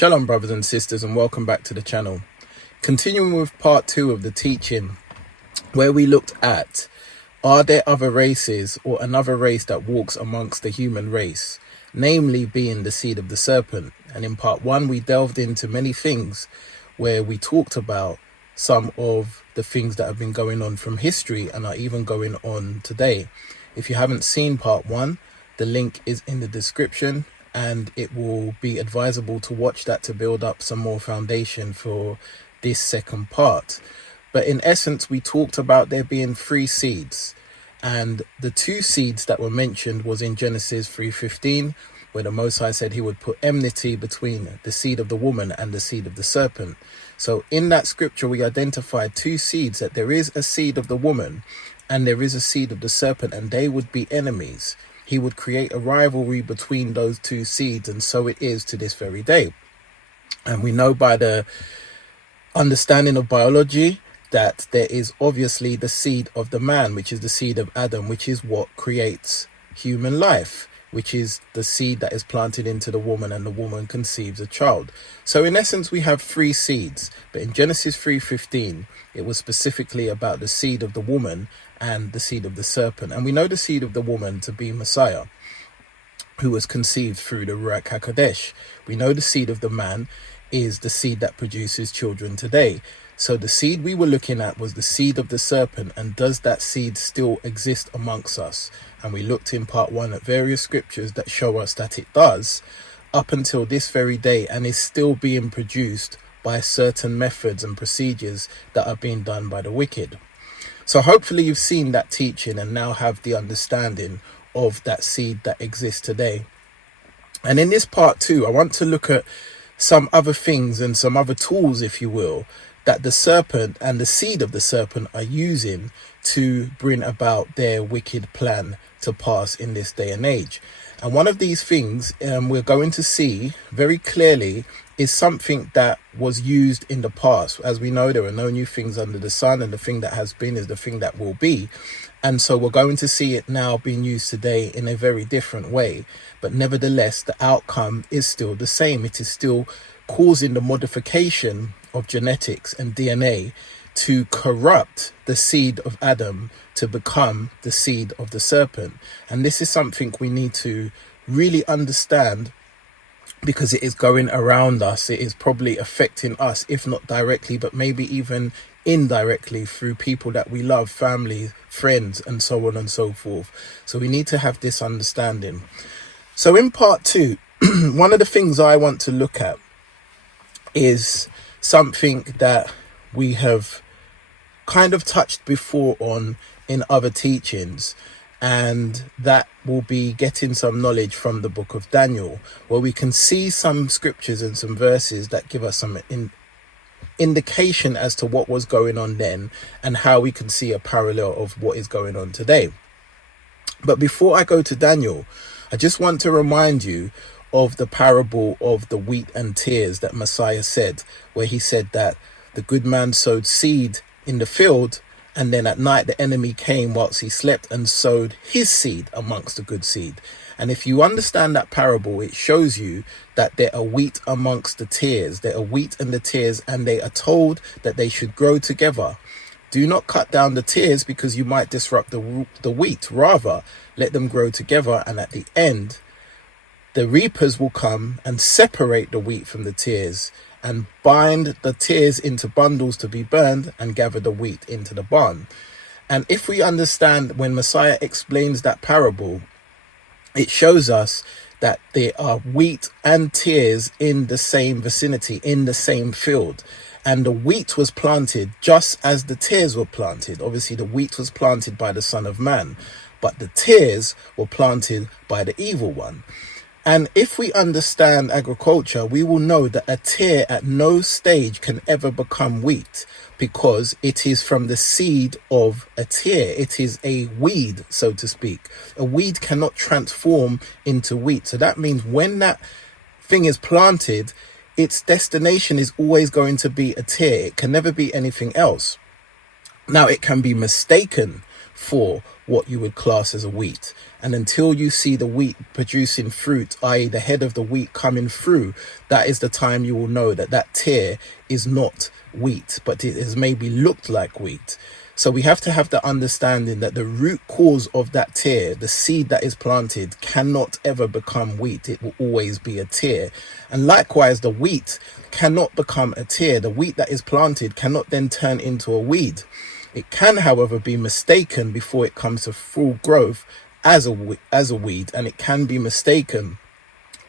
Shalom brothers and sisters, and welcome back to the channel. Continuing with part 2 of the teaching, where we looked at, are there other races or another race that walks amongst the human race, namely being the seed of the serpent. And in part 1 we delved into many things where we talked about some of the things that have been going on from history and are even going on today. If you haven't seen part 1, the link is in the description, and it will be advisable to watch that to build up some more foundation for this second part. But in essence, we talked about there being 3 seeds, and the 2 seeds that were mentioned was in Genesis 3:15, where the Most High said he would put enmity between the seed of the woman and the seed of the serpent. So in that scripture, we identified 2 seeds, that there is a seed of the woman and there is a seed of the serpent, and they would be enemies. He would create a rivalry between those 2 seeds, and so it is to this very day. And we know by the understanding of biology that there is obviously the seed of the man, which is the seed of Adam, which is what creates human life, which is the seed that is planted into the woman, and the woman conceives a child. So in essence, we have 3 seeds, but in Genesis 3:15, it was specifically about the seed of the woman and the seed of the serpent. And we know the seed of the woman to be Messiah, who was conceived through the Ruach HaKodesh. We know the seed of the man is the seed that produces children today. So the seed we were looking at was the seed of the serpent, and does that seed still exist amongst us? And we looked in part 1 at various scriptures that show us that it does, up until this very day, and is still being produced by certain methods and procedures that are being done by the wicked. So hopefully you've seen that teaching and now have the understanding of that seed that exists today. And in this part 2, I want to look at some other things and some other tools, if you will, that the serpent and the seed of the serpent are using to bring about their wicked plan to pass in this day and age. And one of these things we're going to see very clearly is something that was used in the past. As we know, there are no new things under the sun, and the thing that has been is the thing that will be. And so we're going to see it now being used today in a very different way. But nevertheless, the outcome is still the same. It is still causing the modification of genetics and DNA to corrupt the seed of Adam to become the seed of the serpent. And this is something we need to really understand, because it is going around us. It is probably affecting us, if not directly, but maybe even indirectly through people that we love, family, friends, and so on and so forth. So we need to have this understanding. So in part 2, one of the things I want to look at is something that we have kind of touched before on in other teachings, and that will be getting some knowledge from the book of Daniel, where we can see some scriptures and some verses that give us some indication as to what was going on then and how we can see a parallel of what is going on today. But before I go to Daniel, I just want to remind you of the parable of the wheat and tares that Messiah said, where he said that the good man sowed seed in the field, and then at night the enemy came whilst he slept and sowed his seed amongst the good seed. And if you understand that parable, it shows you that there are wheat amongst the tares. There are wheat and the tares, and they are told that they should grow together. Do not cut down the tares, because you might disrupt the wheat. Rather, let them grow together, and at the end, the reapers will come and separate the wheat from the tares, and bind the tares into bundles to be burned, and gather the wheat into the barn. And if we understand, when Messiah explains that parable, it shows us that there are wheat and tares in the same vicinity, in the same field. And the wheat was planted just as the tares were planted. Obviously, the wheat was planted by the Son of Man, but the tares were planted by the evil one. And if we understand agriculture, we will know that a tare at no stage can ever become wheat, because it is from the seed of a tare. It is a weed, so to speak. A weed cannot transform into wheat. So that means when that thing is planted, its destination is always going to be a tare. It can never be anything else. Now, it can be mistaken for what you would class as a wheat. And until you see the wheat producing fruit, i.e. the head of the wheat coming through, that is the time you will know that that tear is not wheat, but it has maybe looked like wheat. So we have to have the understanding that the root cause of that tear, the seed that is planted, cannot ever become wheat. It will always be a tear. And likewise, the wheat cannot become a tear. The wheat that is planted cannot then turn into a weed. It can, however, be mistaken before it comes to full growth as a weed, and it can be mistaken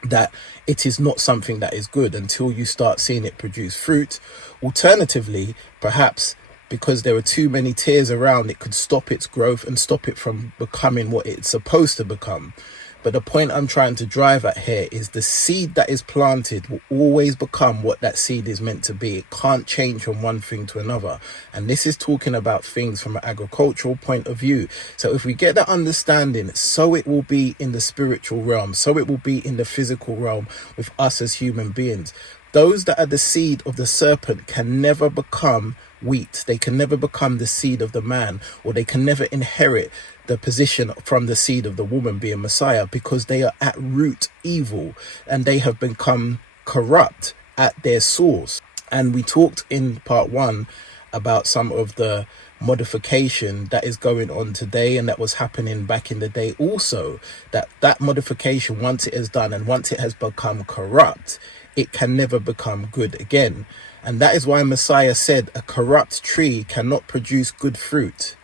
that it is not something that is good until you start seeing it produce fruit. Alternatively, perhaps because there are too many tears around, it could stop its growth and stop it from becoming what it's supposed to become. But the point I'm trying to drive at here is the seed that is planted will always become what that seed is meant to be. It can't change from one thing to another. And this is talking about things from an agricultural point of view. So if we get that understanding, so it will be in the spiritual realm, so it will be in the physical realm with us as human beings. Those that are the seed of the serpent can never become wheat. They can never become the seed of the man, or they can never inherit the position from the seed of the woman, being Messiah, because they are at root evil and they have become corrupt at their source. And we talked in part 1 about some of the modification that is going on today and that was happening back in the day also, that modification, once it is done and once it has become corrupt, it can never become good again. And that is why Messiah said a corrupt tree cannot produce good fruit.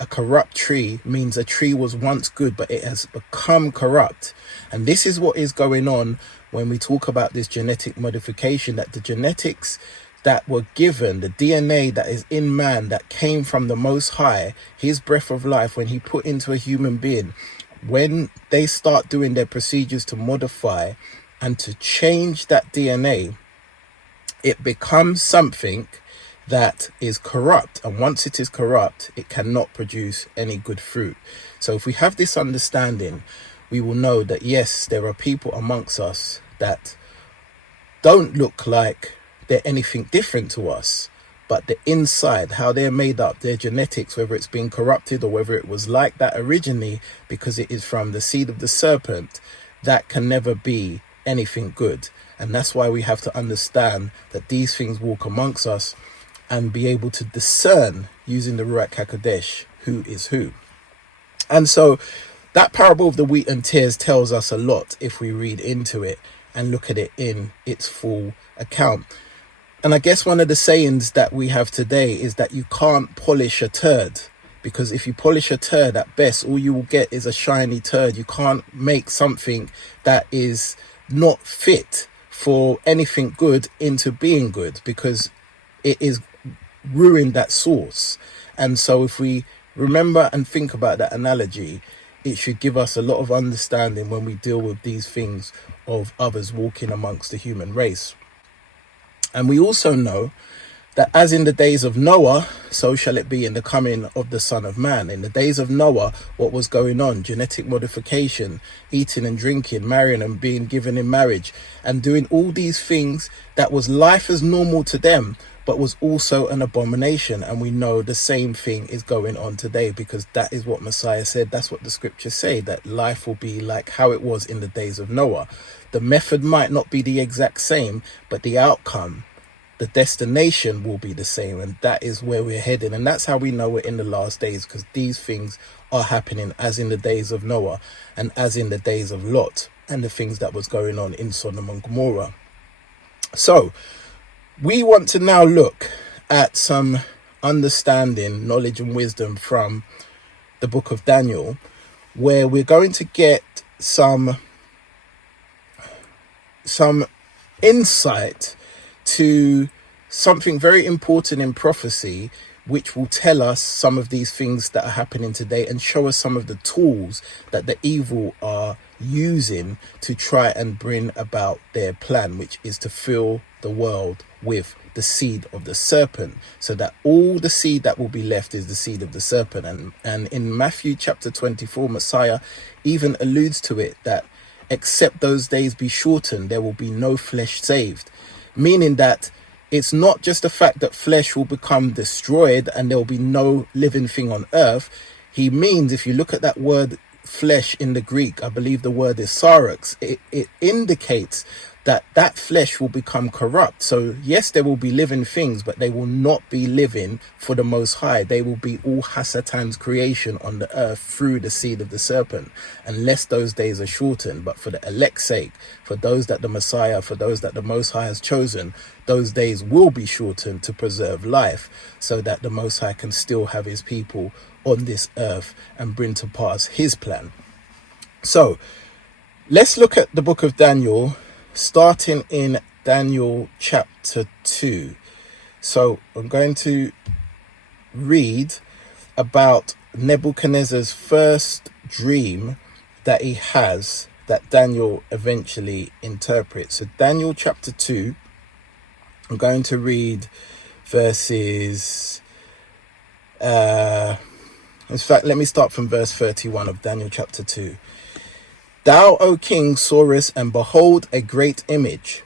A corrupt tree means a tree was once good, but it has become corrupt. And this is what is going on when we talk about this genetic modification, that the genetics that were given, the DNA that is in man, that came from the Most High, his breath of life, when he put into a human being, when they start doing their procedures to modify and to change that DNA, it becomes something that is corrupt. And once it is corrupt, it cannot produce any good fruit. So if we have this understanding, we will know that yes, there are people amongst us that don't look like they're anything different to us, but the inside, how they're made up, their genetics, whether it's been corrupted or whether it was like that originally because it is from the seed of the serpent, that can never be anything good. And that's why we have to understand that these things walk amongst us and be able to discern, using the Ruach HaKodesh, who is who. And so that parable of the wheat and tares tells us a lot if we read into it and look at it in its full account. And I guess one of the sayings that we have today is that you can't polish a turd, because if you polish a turd, at best, all you will get is a shiny turd. You can't make something that is not fit for anything good into being good, because it is ruined that source. And so if we remember and think about that analogy, it should give us a lot of understanding when we deal with these things of others walking amongst the human race. And we also know that as in the days of Noah, so shall it be in the coming of the Son of Man. In the days of Noah, what was going on? Genetic modification, eating and drinking, marrying and being given in marriage, and doing all these things that was life as normal to them, but was also an abomination. And we know the same thing is going on today, because that is what Messiah said. That's what the scriptures say, that life will be like how it was in the days of Noah. The method might not be the exact same, but the outcome, the destination will be the same. And that is where we're heading. And that's how we know we're in the last days, because these things are happening as in the days of Noah and as in the days of Lot and the things that was going on in Sodom and Gomorrah. So we want to now look at some understanding, knowledge and wisdom from the book of Daniel, where we're going to get some insight to something very important in prophecy, which will tell us some of these things that are happening today and show us some of the tools that the evil are using to try and bring about their plan, which is to fill the world with the seed of the serpent, so that all the seed that will be left is the seed of the serpent. And in Matthew chapter 24, Messiah even alludes to it, that except those days be shortened, there will be no flesh saved. Meaning that it's not just the fact that flesh will become destroyed and there will be no living thing on earth. He means, if you look at that word flesh in the Greek, I believe the word is sarx, it indicates that that flesh will become corrupt. So yes, there will be living things, but they will not be living for the Most High. They will be all Hasatan's creation on the earth through the seed of the serpent, unless those days are shortened. But for the elect's sake, for those that the Messiah, for those that the Most High has chosen, those days will be shortened to preserve life, so that the Most High can still have his people on this earth and bring to pass his plan. So let's look at the book of Daniel, starting in Daniel chapter 2. So I'm going to read about Nebuchadnezzar's first dream that he has, that Daniel eventually interprets. So Daniel chapter 2, I'm going to read verses, in fact, let me start from verse 31 of Daniel chapter 2. Thou, O king, sawest, and behold, a great image.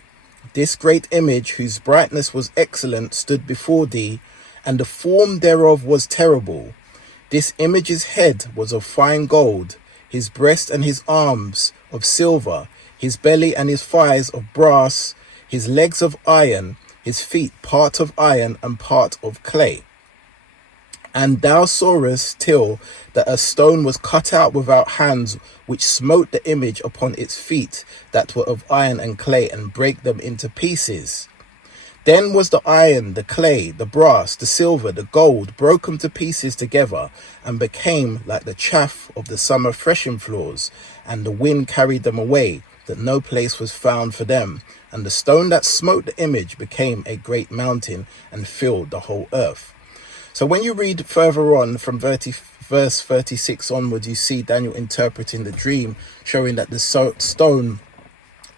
This great image, whose brightness was excellent, stood before thee, and the form thereof was terrible. This image's head was of fine gold, his breast and his arms of silver, his belly and his thighs of brass, his legs of iron, his feet part of iron and part of clay. And thou sawest till that a stone was cut out without hands, which smote the image upon its feet that were of iron and clay, and brake them into pieces. Then was the iron, the clay, the brass, the silver, the gold broken to pieces together, and became like the chaff of the summer threshing floors, and the wind carried them away, that no place was found for them. And the stone that smote the image became a great mountain, and filled the whole earth. So when you read further on from verse 36 onwards, you see Daniel interpreting the dream, showing that the stone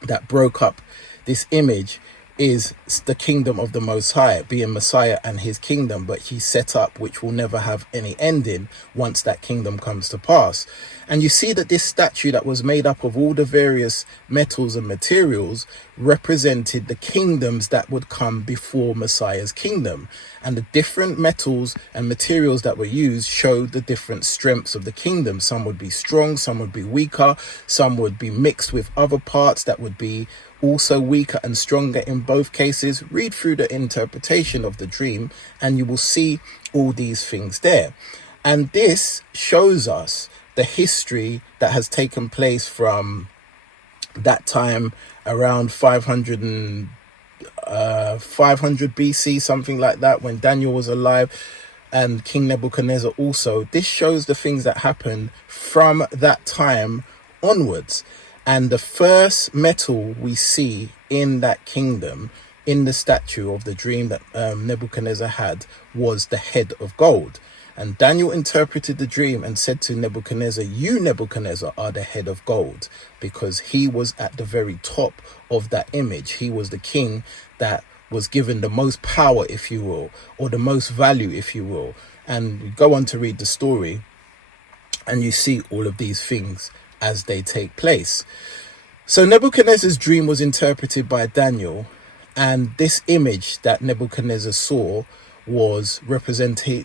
that broke up this image is the kingdom of the Most High, being Messiah and his kingdom, but he set up, which will never have any ending once that kingdom comes to pass. And you see that this statue that was made up of all the various metals and materials represented the kingdoms that would come before Messiah's kingdom. And the different metals and materials that were used showed the different strengths of the kingdom. Some would be strong, some would be weaker, some would be mixed with other parts that would be also weaker and stronger in both cases. Read through the interpretation of the dream and you will see all these things there. And this shows us the history that has taken place from that time around 500 BC, something like that, when Daniel was alive, and King Nebuchadnezzar also. This shows the things that happened from that time onwards. And the first metal we see in that kingdom, in the statue of the dream that Nebuchadnezzar had, was the head of gold. And Daniel interpreted the dream and said to Nebuchadnezzar, you, Nebuchadnezzar, are the head of gold, because he was at the very top of that image. He was the king that was given the most power, if you will, or the most value, if you will. And you go on to read the story and you see all of these things as they take place. So Nebuchadnezzar's dream was interpreted by Daniel, and this image that Nebuchadnezzar saw was representing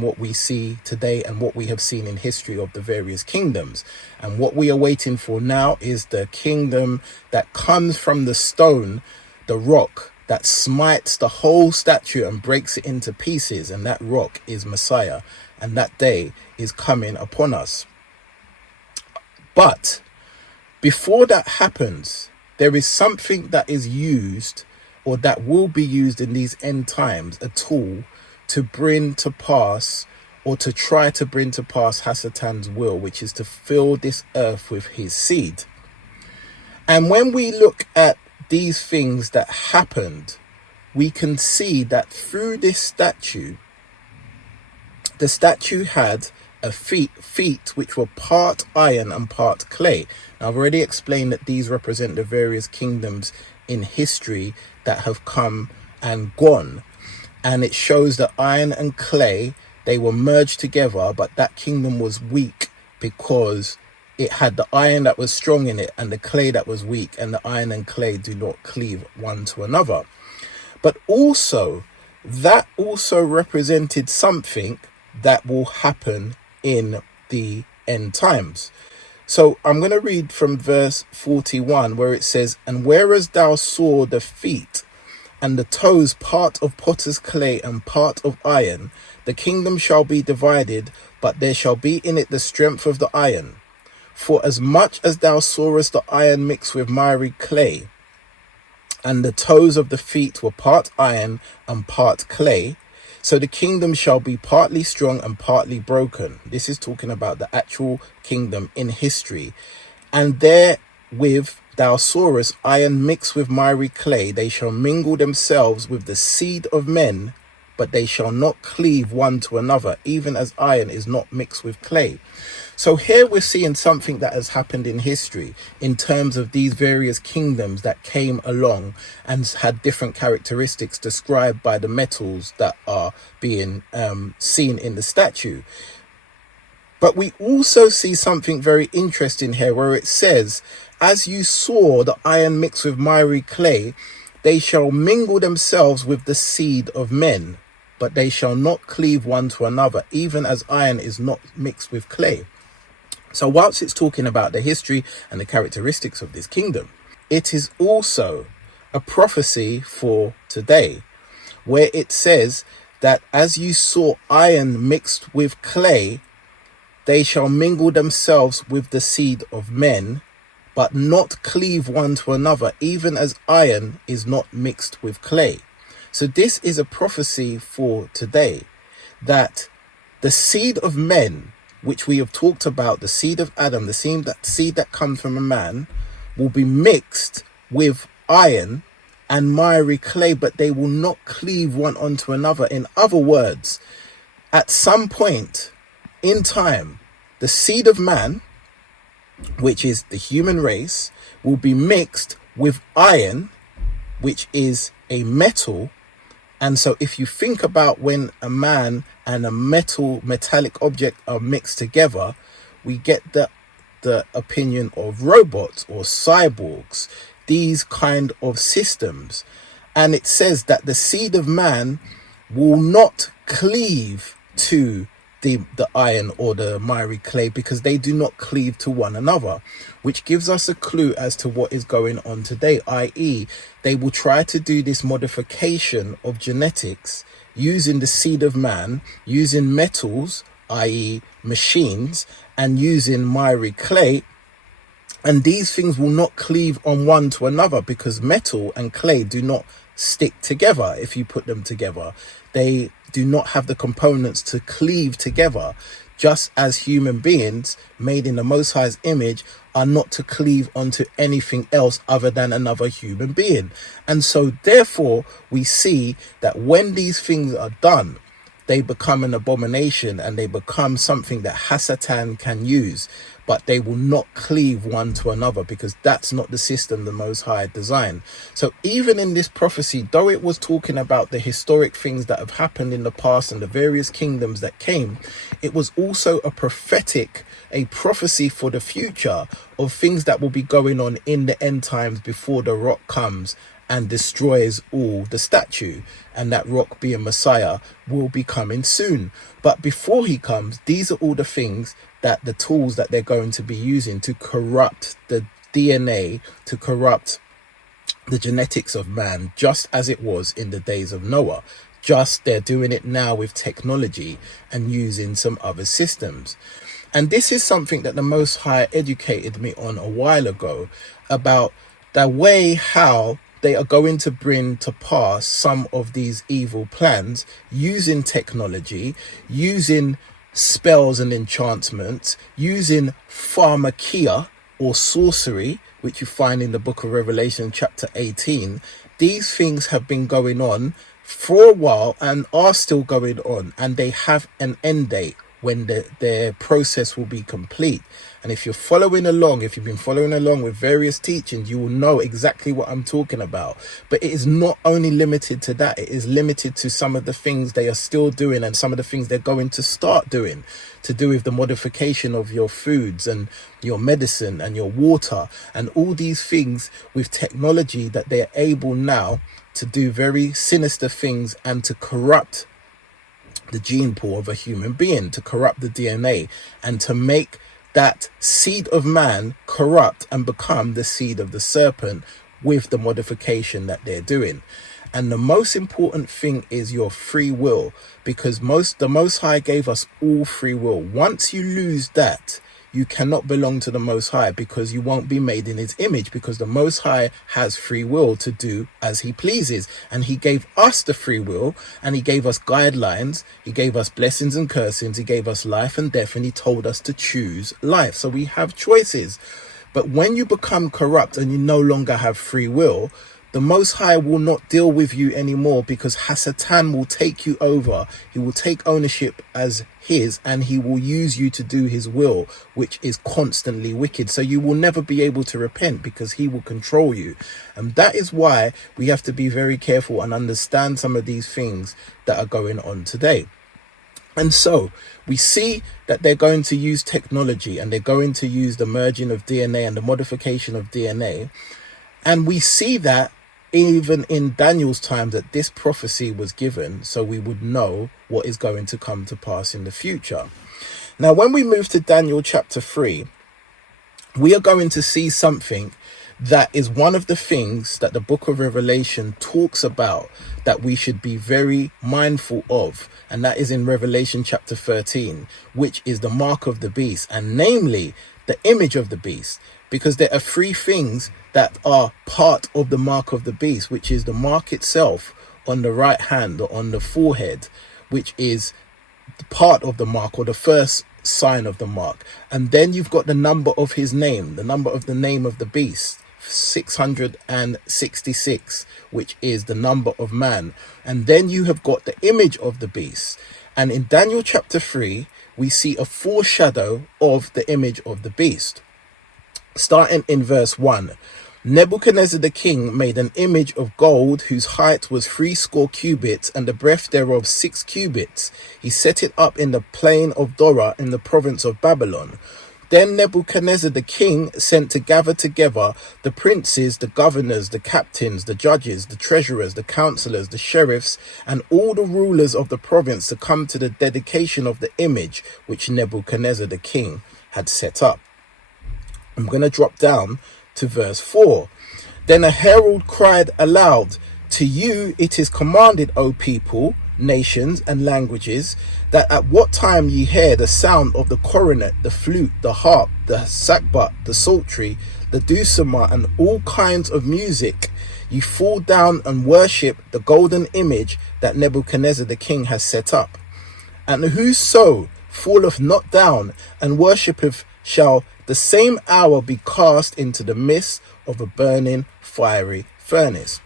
what we see today and what we have seen in history of the various kingdoms. And what we are waiting for now is the kingdom that comes from the stone, the rock that smites the whole statue and breaks it into pieces. And that rock is Messiah, and that day is coming upon us. But before that happens, there is something that is used, or that will be used in these end times, a tool to bring to pass, or to try to bring to pass Hasatan's will, which is to fill this earth with his seed. And when we look at these things that happened, we can see that through this statue, the statue had a feet which were part iron and part clay. Now, I've already explained that these represent the various kingdoms in history that have come and gone. And it shows that iron and clay, they were merged together, but that kingdom was weak because it had the iron that was strong in it and the clay that was weak, and the iron and clay do not cleave one to another. But also, that also represented something that will happen in the end times. So I'm going to read from verse 41, where it says, "And whereas thou saw the feet and the toes part of potter's clay and part of iron, the kingdom shall be divided, but there shall be in it the strength of the iron. For as much as thou sawest the iron mixed with miry clay, and the toes of the feet were part iron and part clay, so the kingdom shall be partly strong and partly broken." This is talking about the actual kingdom in history. "And therewith thou sawest iron mixed with miry clay, they shall mingle themselves with the seed of men, but they shall not cleave one to another, even as iron is not mixed with clay." So here we're seeing something that has happened in history in terms of these various kingdoms that came along and had different characteristics described by the metals that are being seen in the statue. But we also see something very interesting here where it says, "As you saw the iron mixed with miry clay, they shall mingle themselves with the seed of men, but they shall not cleave one to another, even as iron is not mixed with clay." So whilst it's talking about the history and the characteristics of this kingdom, it is also a prophecy for today, where it says that as you saw iron mixed with clay, they shall mingle themselves with the seed of men, but not cleave one to another, even as iron is not mixed with clay. So this is a prophecy for today, that the seed of men, which we have talked about, the seed of Adam, the seed that comes from a man, will be mixed with iron and miry clay, but they will not cleave one onto another. In other words, at some point in time, the seed of man, which is the human race, will be mixed with iron, which is a metal. And so if you think about when a man and a metallic object are mixed together, we get the opinion of robots or cyborgs, these kind of systems. And it says that the seed of man will not cleave to the iron or the miry clay, because they do not cleave to one another, which gives us a clue as to what is going on today, i.e. they will try to do this modification of genetics using the seed of man, using metals, i.e. machines, and using miry clay. And these things will not cleave on one to another, because metal and clay do not stick together. If you put them together, they do not have the components to cleave together, just as human beings made in the Most High's image are not to cleave onto anything else other than another human being. And so therefore we see that when these things are done, they become an abomination and they become something that Hasatan can use, but they will not cleave one to another, because that's not the system the Most High designed. So even in this prophecy, though it was talking about the historic things that have happened in the past and the various kingdoms that came, it was also a prophecy for the future of things that will be going on in the end times before the rock comes and destroys all the statue, and that rock being Messiah will be coming soon. But before he comes, these are all the things that the tools that they're going to be using to corrupt the DNA, to corrupt the genetics of man, just as it was in the days of Noah. Just they're doing it now with technology and using some other systems. And this is something that the Most High educated me on a while ago, about the way how they are going to bring to pass some of these evil plans using technology, using spells and enchantments, using pharmakia or sorcery, which you find in the book of Revelation chapter 18. These things have been going on for a while and are still going on, and they have an end date when their process will be complete. And if you're following along, if you've been following along with various teachings, you will know exactly what I'm talking about. But it is not only limited to that. It is limited to some of the things they are still doing and some of the things they're going to start doing, to do with the modification of your foods and your medicine and your water and all these things with technology, that they're able now to do very sinister things and to corrupt the gene pool of a human being, to corrupt the DNA and to make that seed of man corrupt and become the seed of the serpent with the modification that they're doing. And the most important thing is your free will, because the Most High gave us all free will. Once you lose that, you cannot belong to the Most High, because you won't be made in his image, because the Most High has free will to do as he pleases. And he gave us the free will, and he gave us guidelines. He gave us blessings and cursings. He gave us life and death, and he told us to choose life. So we have choices. But when you become corrupt and you no longer have free will, the Most High will not deal with you anymore, because Hasatan will take you over. He will take ownership as his, and he will use you to do his will, which is constantly wicked. So you will never be able to repent, because he will control you. And that is why we have to be very careful and understand some of these things that are going on today. And so we see that they're going to use technology, and they're going to use the merging of DNA and the modification of DNA. And we see that even in Daniel's time, that this prophecy was given so we would know what is going to come to pass in the future. Now, when we move to Daniel chapter 3, we are going to see something that is one of the things that the book of Revelation talks about that we should be very mindful of. And that is in Revelation chapter 13, which is the mark of the beast, and namely the image of the beast. Because there are three things that are part of the mark of the beast, which is the mark itself on the right hand or on the forehead, which is part of the mark, or the first sign of the mark. And then you've got the number of his name, the number of the name of the beast, 666, which is the number of man. And then you have got the image of the beast. And in Daniel chapter 3, we see a foreshadow of the image of the beast. Starting in verse 1, Nebuchadnezzar the king made an image of gold whose height was 80 cubits and the breadth thereof 6 cubits. He set it up in the plain of Dora in the province of Babylon. Then Nebuchadnezzar the king sent to gather together the princes, the governors, the captains, the judges, the treasurers, the counselors, the sheriffs, and all the rulers of the province to come to the dedication of the image which Nebuchadnezzar the king had set up. I'm going to drop down to verse 4. Then a herald cried aloud, "To you it is commanded, O people, nations, and languages, that at what time ye hear the sound of the cornet, the flute, the harp, the sackbut, the psaltery, the dulcimer, and all kinds of music, ye fall down and worship the golden image that Nebuchadnezzar the king has set up. And whoso falleth not down and worshipeth shall the same hour be cast into the midst of a burning fiery furnace."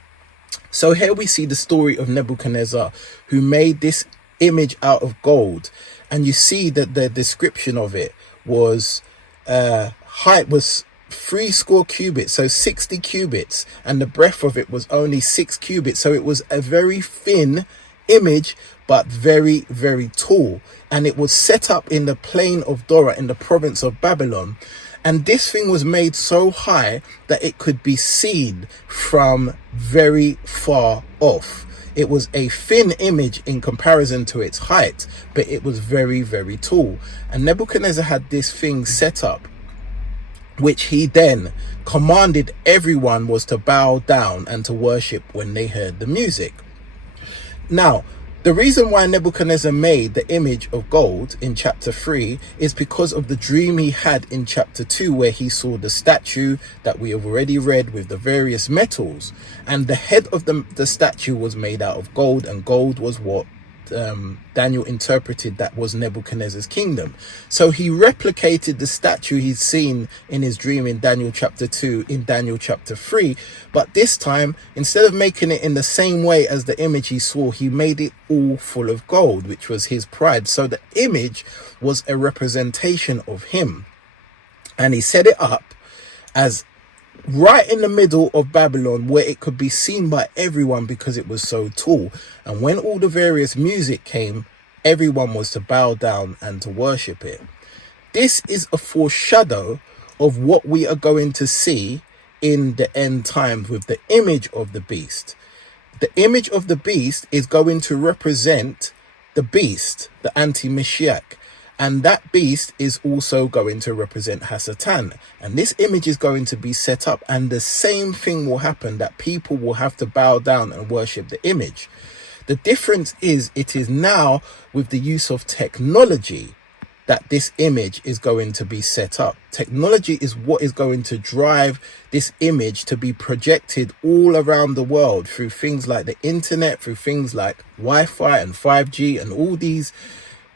So here we see the story of Nebuchadnezzar, who made this image out of gold. And you see that the description of it was height was 80 cubits, so 60 cubits, and the breadth of it was only 6 cubits. So it was a very thin image, but very, very tall. And it was set up in the plain of Dora in the province of Babylon. And this thing was made so high that it could be seen from very far off. It was a thin image in comparison to its height, but it was very, very tall. And Nebuchadnezzar had this thing set up, which he then commanded everyone was to bow down and to worship when they heard the music. Now, the reason why Nebuchadnezzar made the image of gold in chapter 3 is because of the dream he had in chapter 2, where he saw the statue that we have already read with the various metals. And the head of the statue was made out of gold, and gold was what Daniel interpreted that was Nebuchadnezzar's kingdom. So he replicated the statue he'd seen in his dream in Daniel chapter 2 in Daniel chapter 3, but this time, instead of making it in the same way as the image he saw, he made it all full of gold, which was his pride. So the image was a representation of him, and he set it up as right in the middle of Babylon, where it could be seen by everyone because it was so tall. And when all the various music came, everyone was to bow down and to worship it. This is a foreshadow of what we are going to see in the end times with the image of the beast. The image of the beast is going to represent the beast, the anti-Mashiach. And that beast is also going to represent Hasatan. And this image is going to be set up, and the same thing will happen, that people will have to bow down and worship the image. The difference is, it is now with the use of technology that this image is going to be set up. Technology is what is going to drive this image to be projected all around the world through things like the internet, through things like Wi-Fi and 5G and all these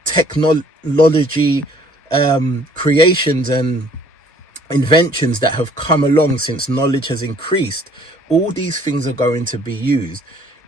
technology creations and inventions that have come along since knowledge has increased. All these things are going to be used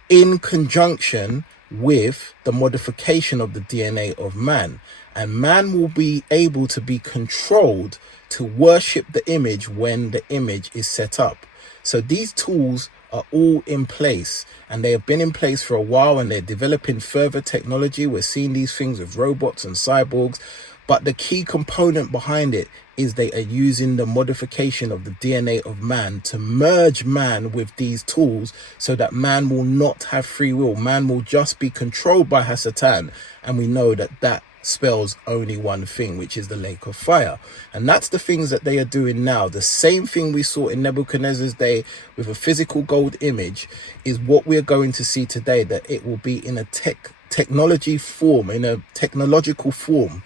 in conjunction with the modification of the DNA of man, and man will be able to be controlled to worship the image when the image is set up. So these tools are all in place, and they have been in place for a while, and they're developing further technology. We're seeing these things with robots and cyborgs, but the key component behind it is they are using the modification of the DNA of man to merge man with these tools, so that man will not have free will. Man will just be controlled by Hasatan, and we know that that spells only one thing, which is the lake of fire. And that's the things that they are doing now. The same thing we saw in Nebuchadnezzar's day with a physical gold image is what we're going to see today, that it will be in a technology form, in a technological form,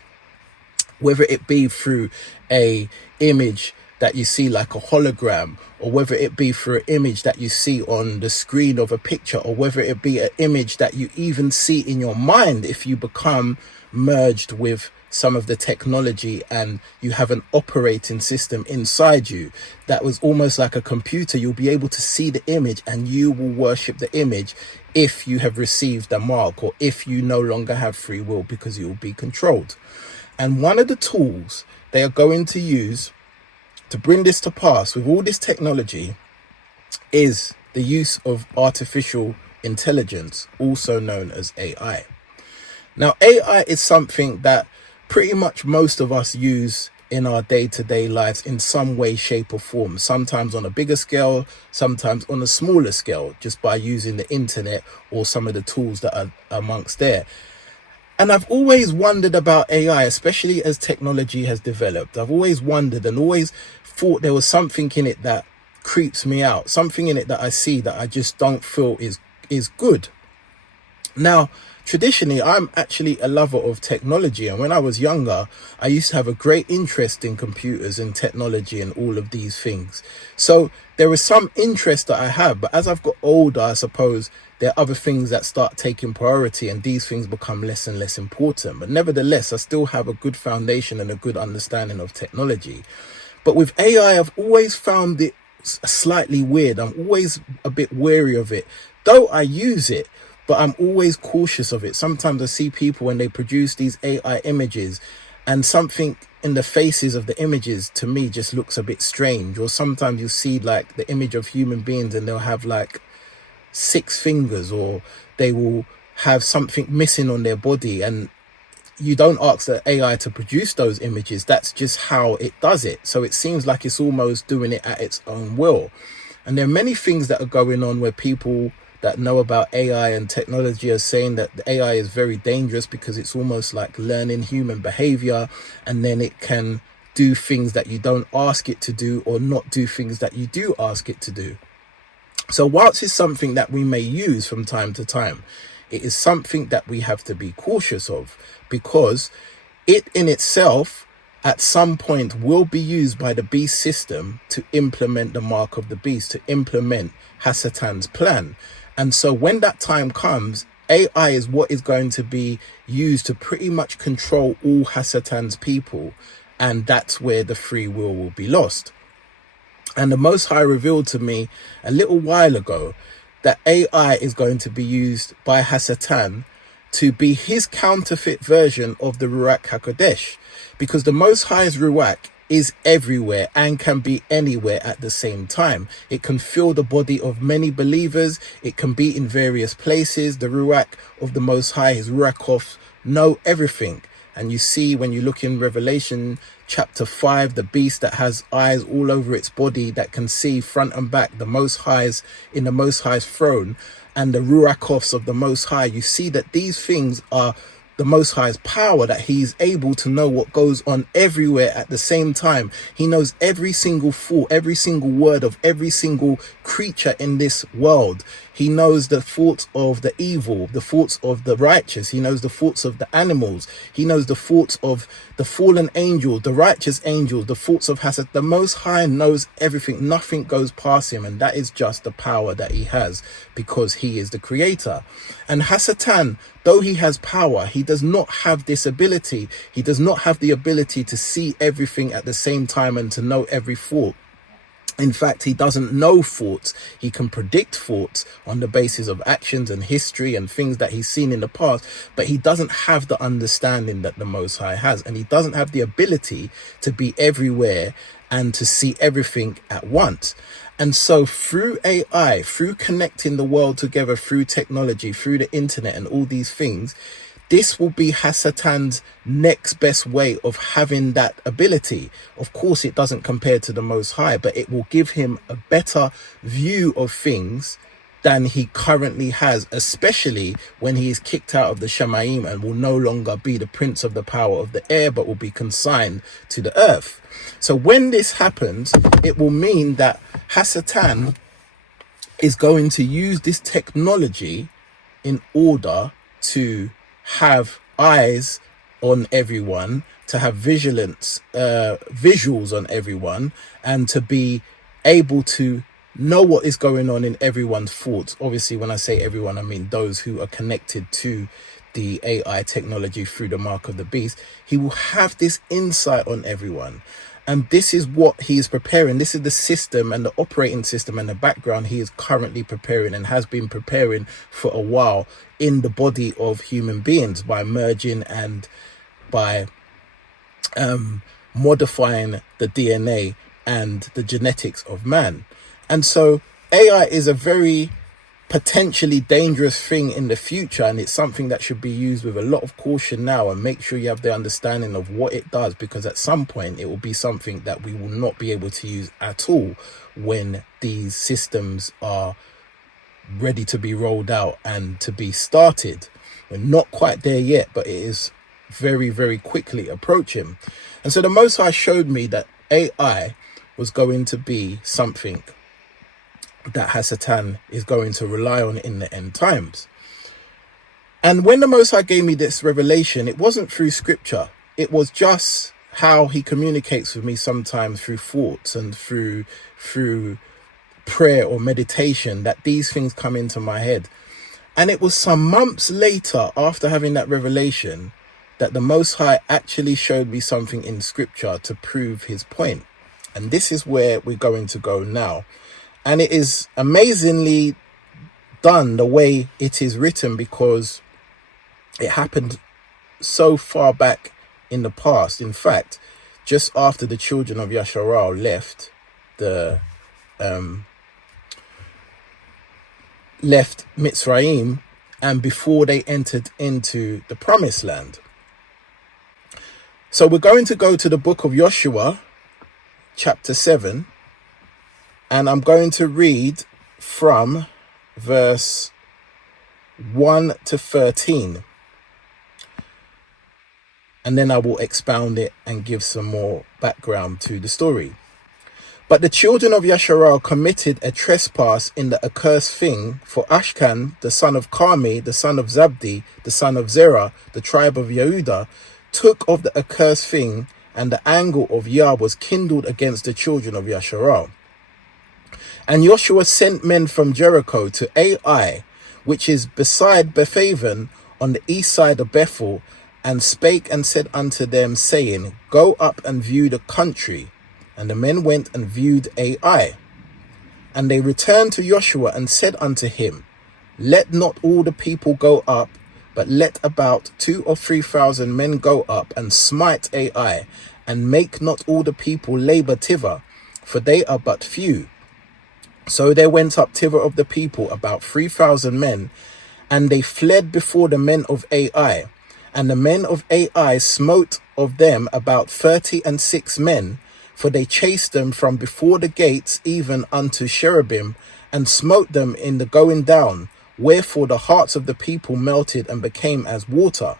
whether it be through a image that you see like a hologram, or whether it be through an image that you see on the screen of a picture, or whether it be an image that you even see in your mind if you become merged with some of the technology and you have an operating system inside you that was almost like a computer. You'll be able to see the image and you will worship the image if you have received the mark, or if you no longer have free will, because you will be controlled. And one of the tools they are going to use to bring this to pass with all this technology is the use of artificial intelligence, also known as AI. Now, AI is something that pretty much most of us use in our day-to-day lives in some way, shape or form, sometimes on a bigger scale, sometimes on a smaller scale, just by using the internet or some of the tools that are amongst there. And I've always wondered about AI, especially as technology has developed. I've always wondered and always thought there was something in it that creeps me out, something in it that I see that I just don't feel is good. Now, traditionally, I'm actually a lover of technology, and when I was younger, I used to have a great interest in computers and technology and all of these things. So there is some interest that I have, but as I've got older, I suppose there are other things that start taking priority, and these things become less and less important. But nevertheless, I still have a good foundation and a good understanding of technology. But with AI, I've always found it slightly weird. I'm always a bit wary of it, though I use it, but I'm always cautious of it. Sometimes I see people when they produce these AI images, and something in the faces of the images to me just looks a bit strange. Or sometimes you see like the image of human beings and they'll have like 6 fingers, or they will have something missing on their body, and you don't ask the AI to produce those images. That's just how it does it. So it seems like it's almost doing it at its own will. And there are many things that are going on where people that know about AI and technology are saying that the AI is very dangerous because it's almost like learning human behavior, and then it can do things that you don't ask it to do, or not do things that you do ask it to do. So whilst it's something that we may use from time to time, it is something that we have to be cautious of, because it in itself at some point will be used by the beast system to implement the mark of the beast, to implement Hasatan's plan. And so when that time comes, AI is what is going to be used to pretty much control all Hasatan's people. And that's where the free will be lost. And the Most High revealed to me a little while ago that AI is going to be used by Hasatan to be his counterfeit version of the Ruach HaKodesh, because the Most High's Ruach is everywhere and can be anywhere at the same time. It can fill the body of many believers. It can be in various places. The Ruach of the Most High, his Ruach know everything. And you see, when you look in Revelation chapter 5, the beast that has eyes all over its body, that can see front and back, the Most High's in the Most High's throne, and the Ruachos of the Most High. You see that these things are the Most High's power, that he's able to know what goes on everywhere at the same time. He knows every single thought, every single word of every single creature in this world. He knows the thoughts of the evil, the thoughts of the righteous. He knows the thoughts of the animals. He knows the thoughts of the fallen angels, the righteous angels, the thoughts of Hasad. The Most High knows everything. Nothing goes past him. And that is just the power that he has, because he is the creator. And Hasatan, though he has power, he does not have this ability. He does not have the ability to see everything at the same time and to know every thought. In fact, he doesn't know thoughts. He can predict thoughts on the basis of actions and history and things that he's seen in the past, but he doesn't have the understanding that the Most High has, and he doesn't have the ability to be everywhere and to see everything at once. And so through AI, through connecting the world together, through technology, through the internet and all these things, this will be Hasatan's next best way of having that ability. Of course, it doesn't compare to the Most High, but it will give him a better view of things than he currently has, especially when he is kicked out of the Shamaim and will no longer be the prince of the power of the air, but will be consigned to the earth. So when this happens, it will mean that Hasatan is going to use this technology in order to have eyes on everyone, to have visuals on everyone, and to be able to know what is going on in everyone's thoughts. Obviously, when I say everyone, I mean those who are connected to the AI technology through the mark of the beast. He will have this insight on everyone. And this is what he is preparing. This is the system and the operating system and the background he is currently preparing and has been preparing for a while in the body of human beings, by merging and by modifying the DNA and the genetics of man. And so AI is a very potentially dangerous thing in the future, and it's something that should be used with a lot of caution now, and make sure you have the understanding of what it does, because at some point it will be something that we will not be able to use at all when these systems are ready to be rolled out and to be started. We're not quite there yet, but it is very, very quickly approaching. And so the Most High showed me that AI was going to be something that Hasatan is going to rely on in the end times. And when the Most High gave me this revelation, it wasn't through scripture. It was just how he communicates with me sometimes through thoughts and through prayer or meditation, that these things come into my head. And it was some months later, after having that revelation, that the Most High actually showed me something in scripture to prove his point. And this is where we're going to go now. And it is amazingly done the way it is written, because it happened so far back in the past. In fact, just after the children of Yasharal left Mitzrayim, and before they entered into the promised land. So we're going to go to the book of Joshua, chapter 7. And I'm going to read from verse 1 to 13. And then I will expound it and give some more background to the story. But the children of Yasharal committed a trespass in the accursed thing, for Ashkan, the son of Carmi, the son of Zabdi, the son of Zerah, the tribe of Yehudah, took of the accursed thing, and the anger of Yah was kindled against the children of Yasharal. And Joshua sent men from Jericho to Ai, which is beside Bethaven, on the east side of Bethel, and spake and said unto them, saying, Go up and view the country. And the men went and viewed Ai. And they returned to Joshua and said unto him, Let not all the people go up, but let about 2,000 or 3,000 men go up and smite Ai, and make not all the people labor thither, for they are but few. So there went up thither of the people about 3,000 men, and they fled before the men of Ai. And the men of Ai smote of them about 36 men, for they chased them from before the gates even unto cherubim, and smote them in the going down, wherefore the hearts of the people melted and became as water.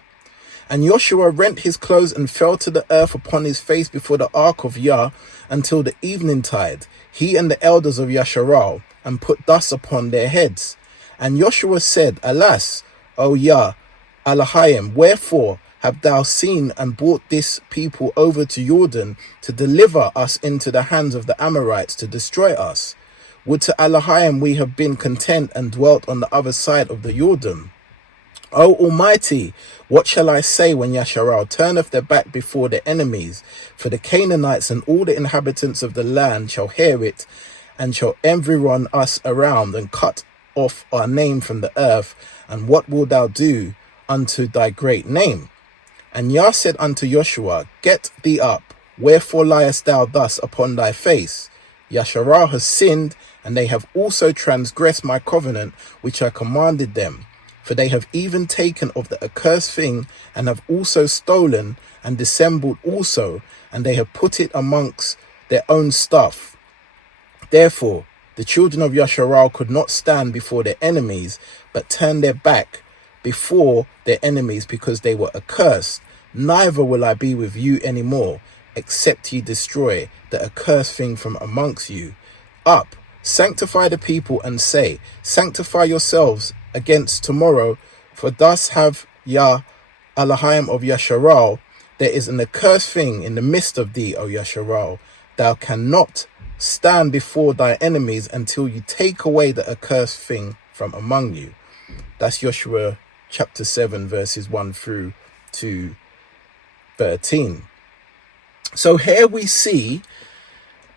And Joshua rent his clothes and fell to the earth upon his face before the ark of Yah until the eveningtide, he and the elders of Yasharal, and put dust upon their heads. And Joshua said, Alas, O Yah, Elohim, wherefore have thou seen and brought this people over to Jordan to deliver us into the hands of the Amorites to destroy us? Would to Elohim we have been content and dwelt on the other side of the Jordan. O Almighty, what shall I say when Yasharal turneth their back before their enemies? For the Canaanites and all the inhabitants of the land shall hear it, and shall environ us around, and cut off our name from the earth. And what wilt thou do unto thy great name? And Yah said unto Joshua, Get thee up, wherefore liest thou thus upon thy face? Yasharal has sinned, and they have also transgressed my covenant which I commanded them. For they have even taken of the accursed thing, and have also stolen, and dissembled also, and they have put it amongst their own stuff. Therefore the children of Yasharal could not stand before their enemies, but turned their back before their enemies, because they were accursed. Neither will I be with you any more, except ye destroy the accursed thing from amongst you. Up, sanctify the people, and say, Sanctify yourselves against tomorrow, for thus have Yah, Elohim of Yasharal, there is an accursed thing in the midst of thee, O Yasharal. Thou cannot stand before thy enemies until you take away the accursed thing from among you. That's Joshua chapter 7, verses 1 through to 13. So here we see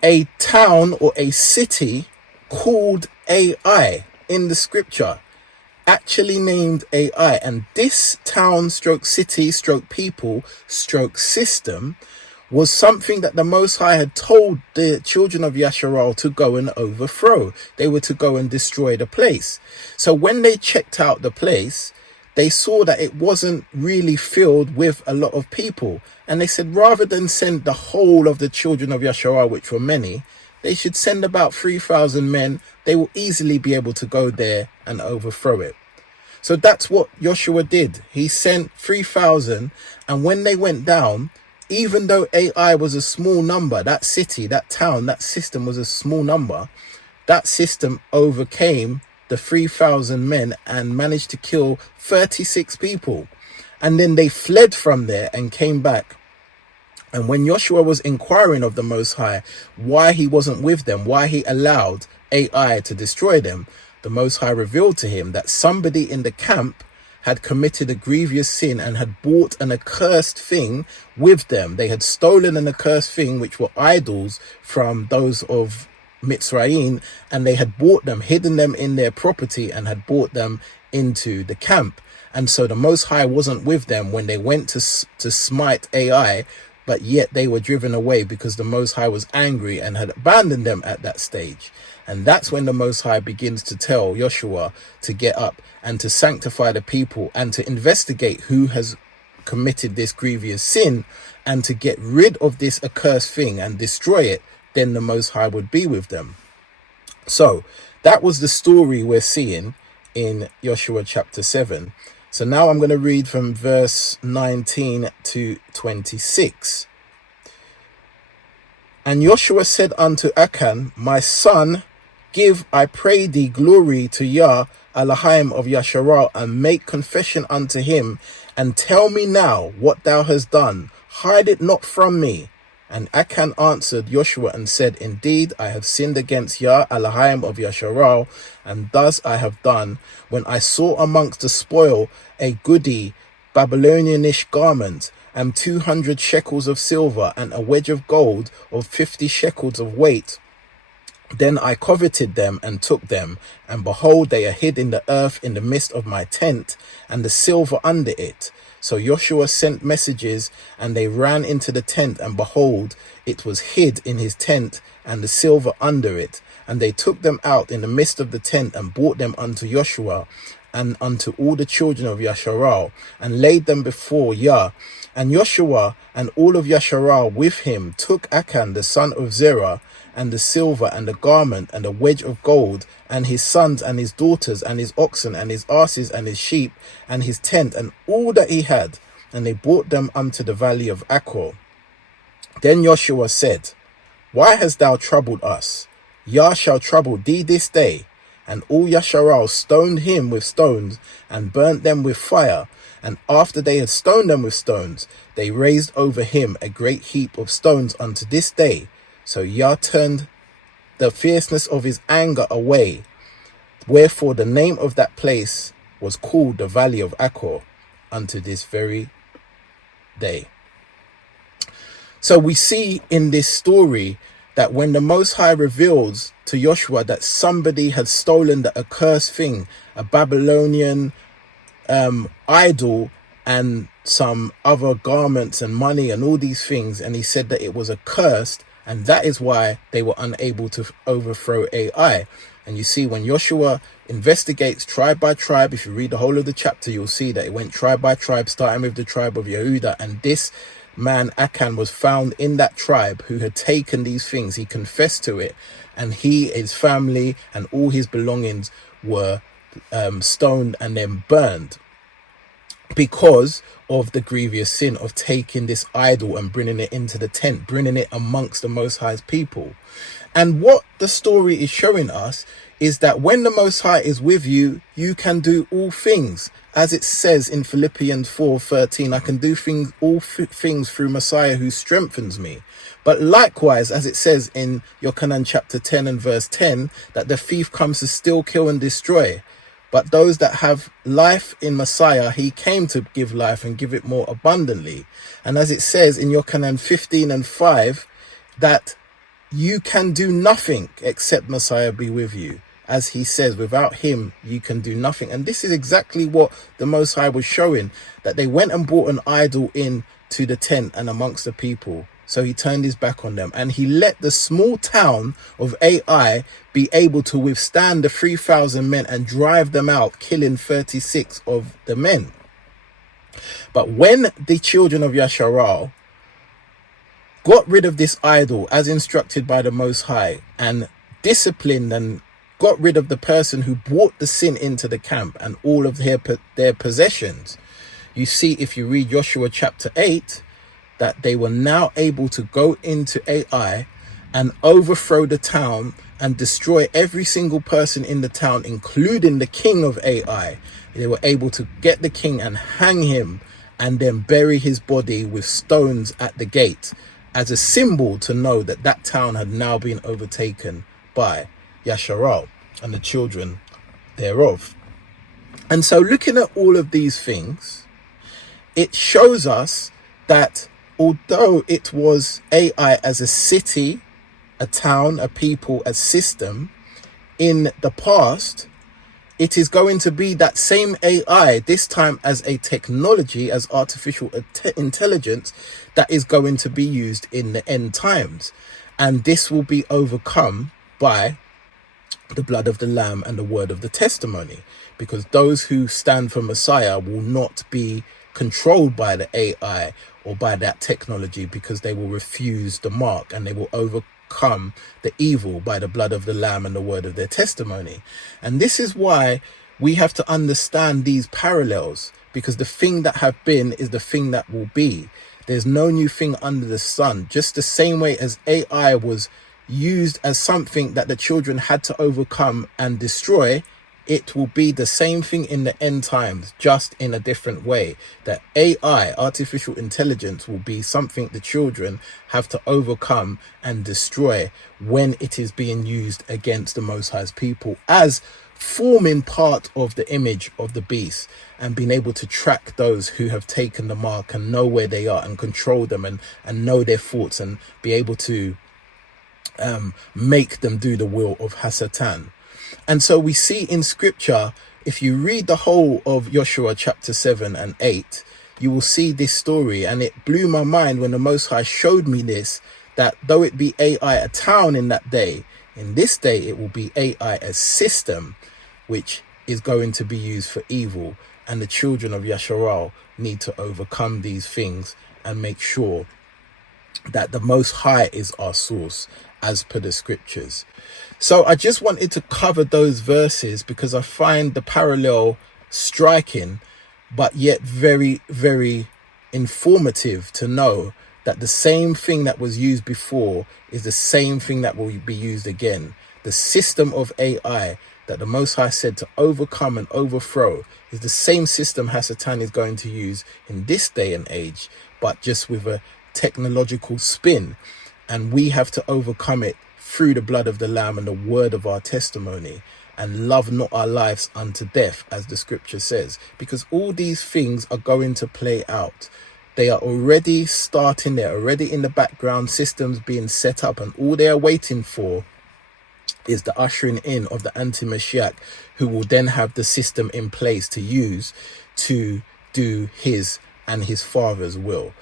a town or a city called Ai in the scripture, actually named Ai. And this town stroke city stroke people stroke system was something that the Most High had told the children of Yasharal to go and overthrow. They were to go and destroy the place. So when they checked out the place, they saw that it wasn't really filled with a lot of people. And they said, rather than send the whole of the children of Yasharal, which were many, they should send about 3,000 men. They will easily be able to go there and overthrow it. So that's what Joshua did. He sent 3,000. And when they went down, even though Ai was a small number, that city, that town, that system was a small number, that system overcame the 3,000 men and managed to kill 36 people. And then they fled from there and came back. And when Joshua was inquiring of the Most High why he wasn't with them, why he allowed Ai to destroy them, the Most High revealed to him that somebody in the camp had committed a grievous sin and had bought an accursed thing with them. They had stolen an accursed thing, which were idols from those of Mitzrayim, and they had bought them, hidden them in their property, and had brought them into the camp. And so the Most High wasn't with them when they went to smite Ai, but yet they were driven away because the Most High was angry and had abandoned them at that stage. And that's when the Most High begins to tell Joshua to get up and to sanctify the people and to investigate who has committed this grievous sin and to get rid of this accursed thing and destroy it. Then the Most High would be with them. So that was the story we're seeing in Joshua chapter 7. So now I'm going to read from verse 19 to 26. And Joshua said unto Achan, My son, give, I pray thee, glory to Yah, Elohim of Yasharal, and make confession unto him, and tell me now what thou hast done. Hide it not from me. And Achan answered Joshua and said, Indeed, I have sinned against Yah, Elohim of Yasharal, and thus I have done, when I saw amongst the spoil a goodly Babylonianish garment, and 200 shekels of silver, and a wedge of gold of 50 shekels of weight. Then I coveted them and took them, and behold, they are hid in the earth in the midst of my tent, and the silver under it. So Joshua sent messages, and they ran into the tent, and behold, it was hid in his tent, and the silver under it. And they took them out in the midst of the tent and brought them unto Joshua and unto all the children of Yasharal, and laid them before Yah. And Joshua and all of Yasharal with him took Achan the son of Zerah, and the silver, and the garment, and the wedge of gold, and his sons, and his daughters, and his oxen, and his asses, and his sheep, and his tent, and all that he had, and they brought them unto the valley of Achor. Then Joshua said, Why hast thou troubled us? Yah shall trouble thee this day. And all Yasharal stoned him with stones, and burnt them with fire. And after they had stoned them with stones, they raised over him a great heap of stones unto this day. So Yah turned the fierceness of his anger away. Wherefore the name of that place was called the Valley of Achor unto this very day. So we see in this story that when the Most High reveals to Joshua that somebody had stolen the accursed thing, a Babylonian idol, and some other garments and money and all these things, and he said that it was accursed, and that is why they were unable to overthrow Ai. And you see, when Joshua investigates tribe by tribe, if you read the whole of the chapter, you'll see that it went tribe by tribe, starting with the tribe of Yehuda. And this man, Achan, was found in that tribe who had taken these things. He confessed to it. And he, his family, and all his belongings were stoned and then burned, because of the grievous sin of taking this idol and bringing it into the tent, bringing it amongst the Most High's people. And what the story is showing us is that when the Most High is with you, you can do all things. As it says in Philippians 4:13, I can do all things through Messiah who strengthens me. But likewise, as it says in Yochanan chapter 10 and verse 10, that the thief comes to steal, kill, and destroy. But those that have life in Messiah, he came to give life and give it more abundantly. And as it says in Yochanan 15 and 5, that you can do nothing except Messiah be with you. As he says, without him, you can do nothing. And this is exactly what the Most High was showing, that they went and brought an idol in to the tent and amongst the people. So he turned his back on them, and he let the small town of Ai be able to withstand the 3,000 men and drive them out, killing 36 of the men. But when the children of Yasharal got rid of this idol as instructed by the Most High, and disciplined and got rid of the person who brought the sin into the camp and all of their possessions, you see, if you read Joshua chapter 8, that they were now able to go into Ai and overthrow the town and destroy every single person in the town, including the king of Ai. They were able to get the king and hang him and then bury his body with stones at the gate, as a symbol to know that that town had now been overtaken by Yasharal and the children thereof. And so looking at all of these things, it shows us that although it was Ai as a city, a town, a people, a system in the past, it is going to be that same Ai, this time as a technology, as artificial intelligence, that is going to be used in the end times. And this will be overcome by the blood of the Lamb and the word of the testimony, because those who stand for Messiah will not be controlled by the Ai or by that technology, because they will refuse the mark and they will overcome the evil by the blood of the Lamb and the word of their testimony. And this is why we have to understand these parallels, because the thing that have been is the thing that will be. There's no new thing under the sun. Just the same way as Ai was used as something that the children had to overcome and destroy, it will be the same thing in the end times, just in a different way. That AI, artificial intelligence, will be something the children have to overcome and destroy when it is being used against the Most High's people, as forming part of the image of the beast, and being able to track those who have taken the mark and know where they are and control them and know their thoughts and be able to make them do the will of Hasatan. And so we see in scripture, if you read the whole of Joshua chapter 7 and 8, you will see this story. And it blew my mind when the Most High showed me this, that though it be Ai, a town in that day, In this day, it will be AI, a system which is going to be used for evil. And the children of Yasharal need to overcome these things and make sure that the Most High is our source as per the scriptures. So I just wanted to cover those verses because I find the parallel striking, but yet very, very informative to know that the same thing that was used before is the same thing that will be used again. The system of AI that the Most High said to overcome and overthrow is the same system Hasatan is going to use in this day and age, but just with a technological spin. And we have to overcome it through the blood of the Lamb and the word of our testimony, and love not our lives unto death, as the scripture says, because all these things are going to play out. They are already starting, they're already in the background, systems being set up, and all they are waiting for is the ushering in of the anti-Mashiach, who will then have the system in place to use to do his and his Father's will.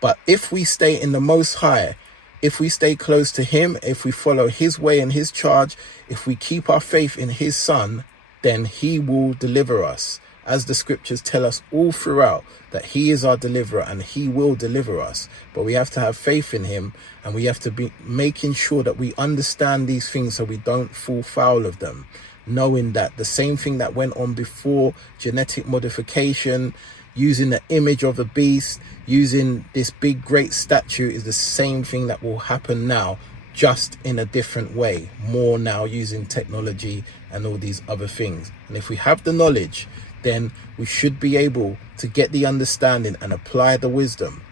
But if we stay in the Most High, if we stay close to him, if we follow his way and his charge, if we keep our faith in his Son, then he will deliver us. As the scriptures tell us all throughout, that he is our deliverer and he will deliver us. But we have to have faith in him, and we have to be making sure that we understand these things so we don't fall foul of them, knowing that the same thing that went on before, genetic modification, using the image of the beast, using this big great statue, is the same thing that will happen now, just in a different way, more now using technology and all these other things. And if we have the knowledge, then we should be able to get the understanding and apply the wisdom,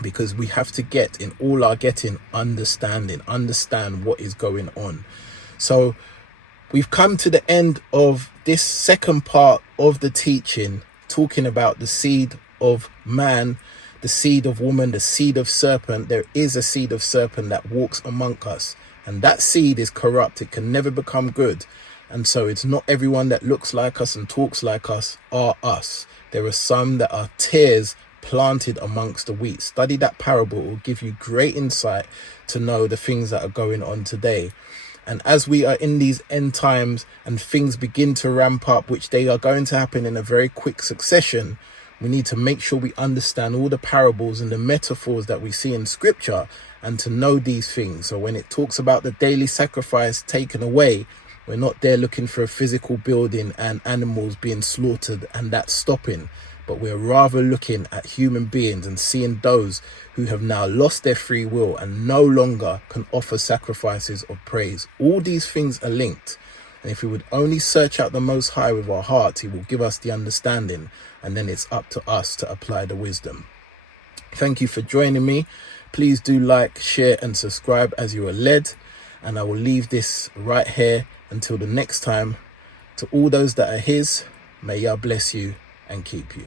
because we have to get, in all our getting, understand what is going on. So we've come to the end of this second part of the teaching, talking about the seed of man, the seed of woman, the seed of serpent. There is a seed of serpent that walks among us, and that seed is corrupt. It can never become good. And so it's not everyone that looks like us and talks like us are us. There are some that are tares planted amongst the wheat. Study that parable. It will give you great insight to know the things that are going on today. And as we are in these end times and things begin to ramp up, which they are going to happen in a very quick succession, we need to make sure we understand all the parables and the metaphors that we see in scripture, and to know these things. So when it talks about the daily sacrifice taken away, we're not there looking for a physical building and animals being slaughtered and that stopping, but we're rather looking at human beings and seeing those who have now lost their free will and no longer can offer sacrifices of praise. All these things are linked. And if we would only search out the Most High with our hearts, he will give us the understanding, and then it's up to us to apply the wisdom. Thank you for joining me. Please do like, share and subscribe as you are led. And I will leave this right here until the next time. To all those that are his, may Yah bless you and keep you.